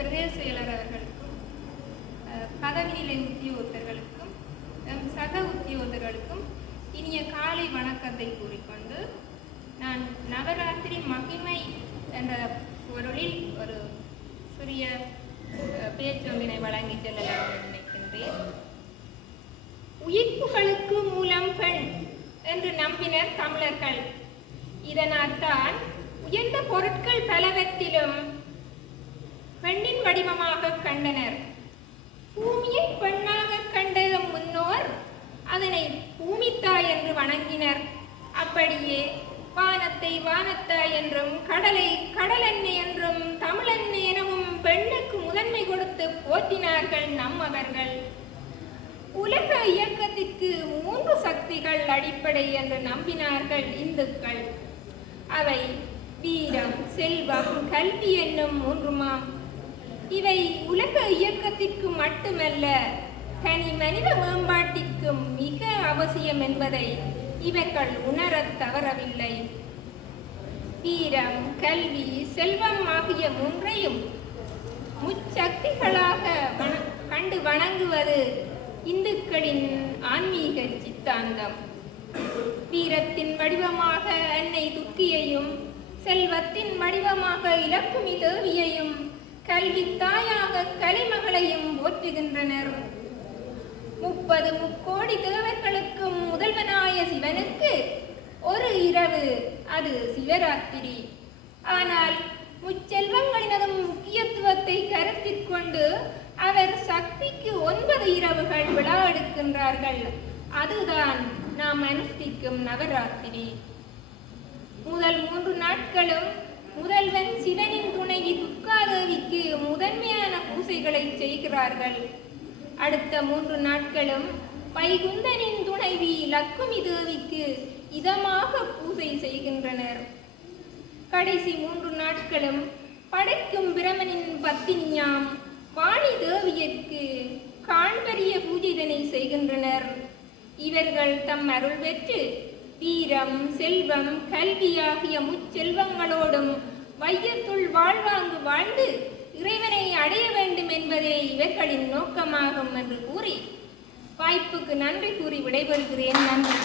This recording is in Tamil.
பிரதேச செயலர் அவர்களுக்கும் பதவி நிலை உத்தியோகத்தர்களுக்கும் சக உத்தியோகத்தர்களுக்கும் இனிய காலை வணக்கத்தை கூறிக்கொண்டு நான் நவராத்திரி மகிமை என்ற பொருளில் ஒரு சிறிய பேச்சொன்றினை வழங்கி செல்லலாம் நினைக்கின்றேன். உயிர்ப்புகளுக்கு மூலம் பெண் என்று நம்பினர் தமிழர்கள். இதனால் தான் உயர்ந்த பொருட்கள் பலவற்றிலும் பெண்ணின் வடிவமாக கண்டனர். பூமியை பெண்ணாக கண்ட முன்னோர் அதனை பூமித்தாய் என்று வணங்கினர். அப்படியே வானத்தை வானத்தாய் என்றும் கடலை கடலெண்ணெய் என்றும் தமிழெண்ணெய் எனவும் பெண்ணுக்கு முதன்மை கொடுத்து போற்றினார்கள் நம்மவர்கள். உலக இயக்கத்திற்கு 3 சக்திகள் அடிப்படை என்று நம்பினார்கள் இந்துக்கள். அவை வீரம், செல்வம், கல்வி என்னும் 3மாம். இவை உலக இயக்கத்திற்கு மட்டுமல்ல, தனி மனித மேம்பாட்டிற்கும் மிக அவசியம் என்பதை இவர்கள் உணரத் தவறவில்லை. வீரம், கல்வி, செல்வம் ஆகிய 3ஐயும் முச்சக்திகளாக கண்டு வணங்குவது இந்துக்களின் ஆன்மீக சித்தாந்தம். வீரத்தின் வடிவமாக அன்னை துர்க்கியையும், செல்வத்தின் வடிவமாக இலக்குமி தேவியையும், கல்வி தாயாக கலைமகளையும் போற்றுகின்றனர். 30 முக்கோடி தேவர்களுக்கும் முதல்வனாய சிவனுக்கு ஒரு இரவு, அது சிவராத்திரி. ஆனால் முச்செல்வங்களினதும் முக்கியத்துவத்தை கருத்தில் கொண்டு அவர் சக்திக்கு 9 இரவுகள் விழா எடுக்கின்றார்கள். அதுதான் நாம் அனுஷ்டிக்கும் நவராத்திரி. முதல் 3 நாட்களும் முதல்வன் சிவனின் துணைவி துர்காதேவிக்கு முதன்மையான பூசைகளை செய்கிறார்கள். அடுத்த 3 நாட்களும் வைகுந்தனின் துணைவி லக்குமி தேவிக்கு இதமாக பூசை செய்கின்றனர். கடைசி 3 நாட்களும் படைக்கும் பிரமனின் பத்தினியாம் வாணி தேவியற்கு காண்பரிய பூஜைதனை செய்கின்றனர். இவர்கள் தம் அருள் பெற்று வீரம், செல்வம், கல்வி ஆகிய முச்செல்வங்களோடும் வையத்துள் வாழ்வாங்கு வாழ்ந்து இறைவனை அடைய வேண்டும் என்பதே இவர்களின் நோக்கமாகும் என்று கூறி வாய்ப்புக்கு நன்றி கூறி விடைபெறுகிறேன். நன்றி.